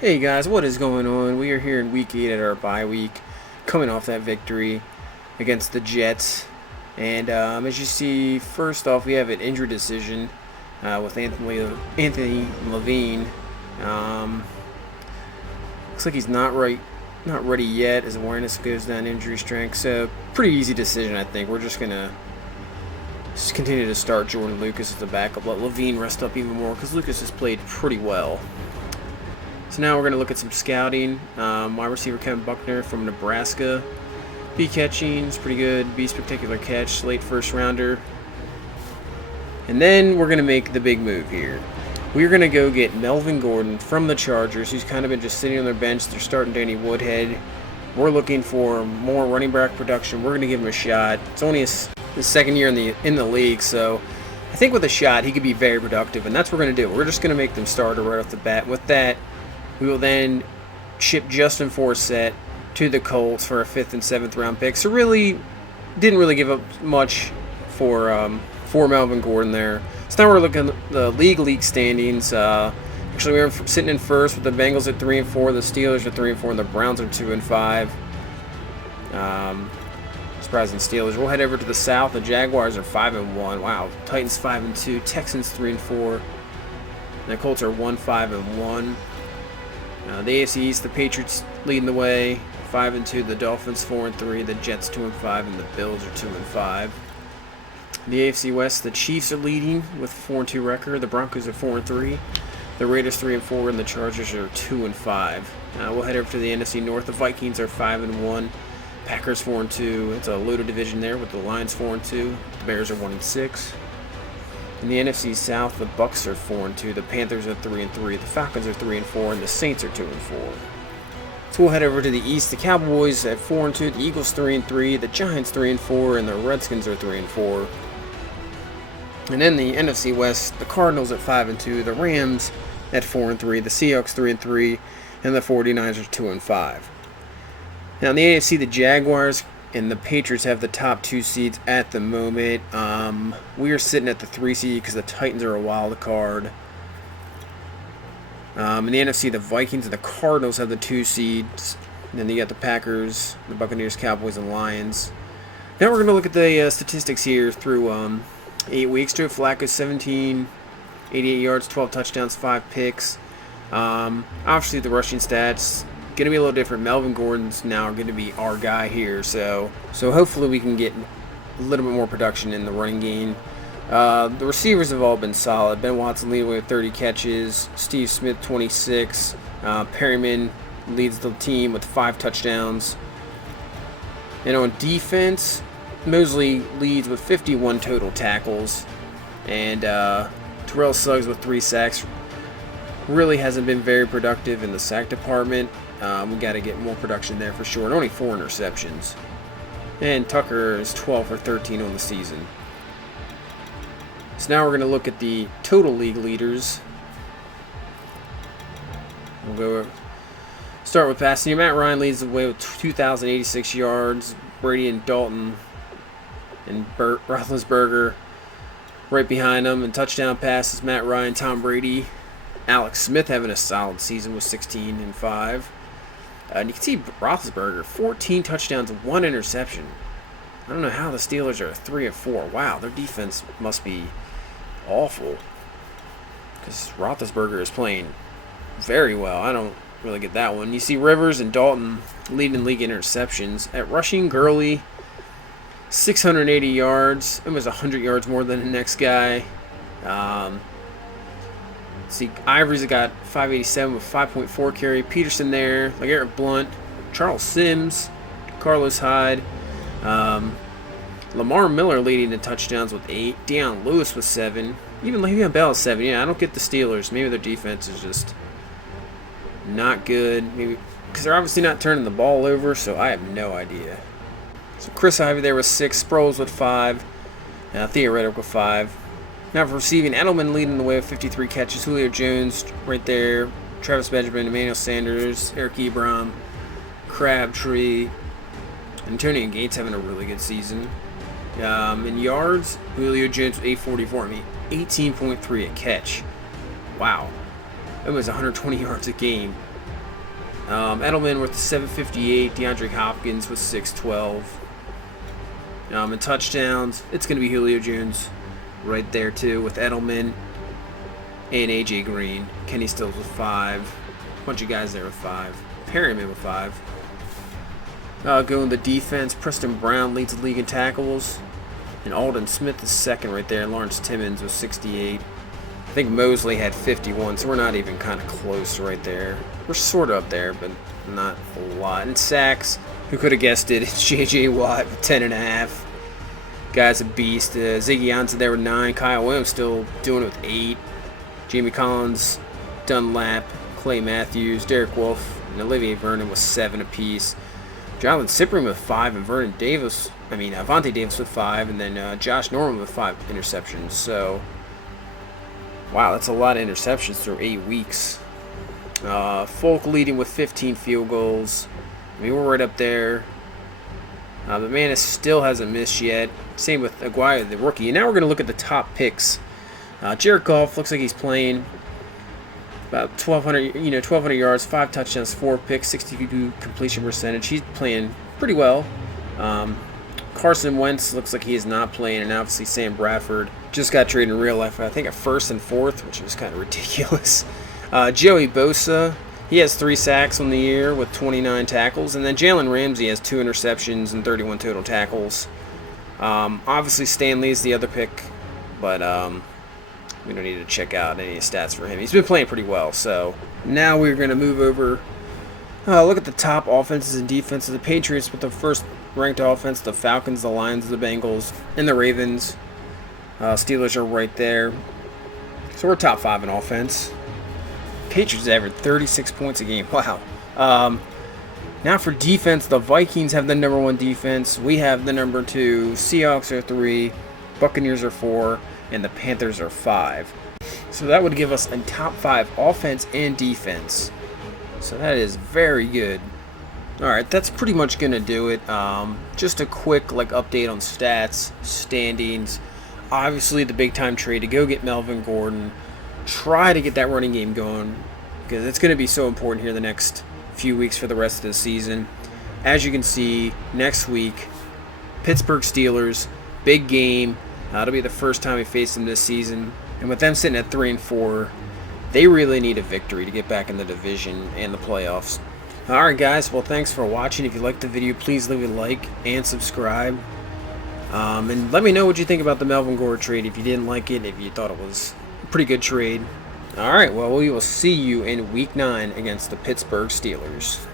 Hey guys, what is going on? We are here in week 8 at our bye week, coming off that victory against the Jets. And as you see, first off, we have an injury decision with Anthony Levine. Um, Looks like he's not ready yet. His awareness goes down, injury strength. So pretty easy decision, I think. We're just gonna continue to start Jordan Lucas as the backup. Let Levine rest up even more because Lucas has played pretty well. So now we're going to look at some scouting. Wide receiver Kevin Buckner from Nebraska. B catching is pretty good. B spectacular catch, late first rounder. And then we're going to make the big move here. We're going to go get Melvin Gordon from the Chargers, who's kind of been just sitting on their bench. They're starting Danny Woodhead. We're looking for more running back production. We're going to give him a shot. It's only his second year in the league, so I think with a shot he could be very productive, and that's what we're going to do. We're just going to make them starter right off the bat. With that, we will then ship Justin Forsett to the Colts for a 5th and 7th round pick. So really, didn't really give up much for Melvin Gordon there. So now we're looking at the league standings. Actually, we're sitting in first with the Bengals at 3 and 4, the Steelers are 3 and 4, and the Browns are 2 and 5. Surprising Steelers. We'll head over to the South. The Jaguars are 5 and 1. Wow. Titans 5 and 2. Texans 3 and 4. And the Colts are 1-5 and 1. The AFC East, the Patriots leading the way, 5 and 2. The Dolphins 4 and 3. The Jets 2 and 5, and the Bills are 2 and 5. The AFC West, the Chiefs are leading with 4 and 2 record. The Broncos are 4 and 3. The Raiders 3 and 4, and the Chargers are 2 and 5. We'll head over to the NFC North. The Vikings are 5 and 1. Packers 4 and 2. It's a loaded division there with the Lions 4 and 2. The Bears are 1 and 6. In the NFC South, the Bucks are 4 and 2, the Panthers are 3 and 3, the Falcons are 3 and 4, and the Saints are 2 and 4. So we'll head over to the East. The Cowboys at 4 and 2, the Eagles 3 and 3, the Giants 3 and 4, and the Redskins are 3 and 4. And then the NFC West, the Cardinals at 5 and 2, the Rams at 4 and 3, the Seahawks 3 and 3, and the 49ers are 2 and 5. Now in the AFC, the Jaguars and the Patriots have the top 2 seeds at the moment. We are sitting at the 3 seed because the Titans are a wild card. In the NFC, the Vikings and the Cardinals have the 2 seeds. And then you got the Packers, the Buccaneers, Cowboys, and Lions. Now we're going to look at the statistics here through 8 weeks. Joe Flacco, 88 yards, 12 touchdowns, 5 picks. Obviously, the rushing stats going to be a little different. Melvin Gordon's now going to be our guy here, so hopefully we can get a little bit more production in the running game. The receivers have all been solid. Ben Watson leading with 30 catches, Steve Smith 26, Perryman leads the team with 5 touchdowns. And on defense, Mosley leads with 51 total tackles, and Terrell Suggs with 3 sacks. Really hasn't been very productive in the sack department. We got to get more production there for sure. And only 4 interceptions. And Tucker is 12 for 13 on the season. So now we're going to look at the total league leaders. We'll go start with passing. Matt Ryan leads the way with 2,086 yards. Brady and Dalton and Roethlisberger right behind him. And touchdown passes, Matt Ryan, Tom Brady. Alex Smith having a solid season with 16 and 5. And you can see Roethlisberger, 14 touchdowns, 1 interception. I don't know how the Steelers are 3 and 4. Wow, their defense must be awful, because Roethlisberger is playing very well. I don't really get that one. You see Rivers and Dalton leading league interceptions. At rushing, Gurley, 680 yards. It was 100 yards more than the next guy. See, Ivory's got 587 with 5.4 carry. Peterson there, like Eric Blunt, Charles Sims, Carlos Hyde, Lamar Miller leading the touchdowns with 8. Deion Lewis with 7. Even Le'Veon Bell with 7. Yeah, I don't get the Steelers. Maybe their defense is just not good. Maybe because they're obviously not turning the ball over, so I have no idea. So Chris Ivy there with 6. Sproles with 5. Theoretic with 5. Now for receiving, Edelman leading the way with 53 catches. Julio Jones right there. Travis Benjamin, Emmanuel Sanders, Eric Ebron, Crabtree, and Tony and Gates having a really good season. In yards, Julio Jones with 844. I mean, 18.3 a catch. Wow. That was 120 yards a game. Edelman with 758. DeAndre Hopkins with 612. And touchdowns, it's going to be Julio Jones right there too with Edelman and A.J. Green. Kenny Stills with 5. A bunch of guys there with 5. Perryman with 5. Going the defense, Preston Brown leads the league in tackles. And Alden Smith is second right there. Lawrence Timmons with 68. I think Mosley had 51, so we're not even kind of close right there. We're sort of up there, but not a lot. And sacks, who could have guessed it? It's J.J. Watt with 10.5. Guy's a beast. Ziggy Ansah there with 9. Kyle Williams still doing it with 8. Jamie Collins, Dunlap, Clay Matthews, Derek Wolfe, and Olivier Vernon with 7 apiece. Jonathan Cyprien with 5, and Avante Davis with 5, and then Josh Norman with 5 interceptions. So, wow, that's a lot of interceptions through 8 weeks. Folk leading with 15 field goals. I mean, we're right up there. But Manis still hasn't missed yet. Same with Aguayo, the rookie. And now we're going to look at the top picks. Jared Goff looks like he's playing about 1,200 yards, 5 touchdowns, 4 picks, 62 completion percentage. He's playing pretty well. Carson Wentz looks like he is not playing, and obviously Sam Bradford just got traded in real life, I think, at 1st and 4th, which was kind of ridiculous. Joey Bosa, he has 3 sacks on the year with 29 tackles, and then Jalen Ramsey has 2 interceptions and 31 total tackles. Obviously Stanley is the other pick, but we don't need to check out any stats for him. He's been playing pretty well. So now we're going to move over. Look at the top offenses and defenses. The Patriots with the first ranked offense, the Falcons, the Lions, the Bengals, and the Ravens. Steelers are right there. So we're top 5 in offense. Patriots average 36 points a game. Wow. Now for defense, the Vikings have the number 1 defense. We have the number 2. Seahawks are 3. Buccaneers are 4. And the Panthers are 5. So that would give us a top 5 offense and defense. So that is very good. Alright, that's pretty much going to do it. Just a quick update on stats, standings. Obviously the big time trade to go get Melvin Gordon. Try to get that running game going, because it's going to be so important here the next few weeks for the rest of the season. As you can see, next week, Pittsburgh Steelers, big game. It'll be the first time we face them this season. And with them sitting at 3-4, they really need a victory to get back in the division and the playoffs. Alright guys, well thanks for watching. If you liked the video, please leave a like and subscribe. And let me know what you think about the Melvin Gordon trade. If you didn't like it, if you thought it was a pretty good trade. Alright, well we will see you in Week 9 against the Pittsburgh Steelers.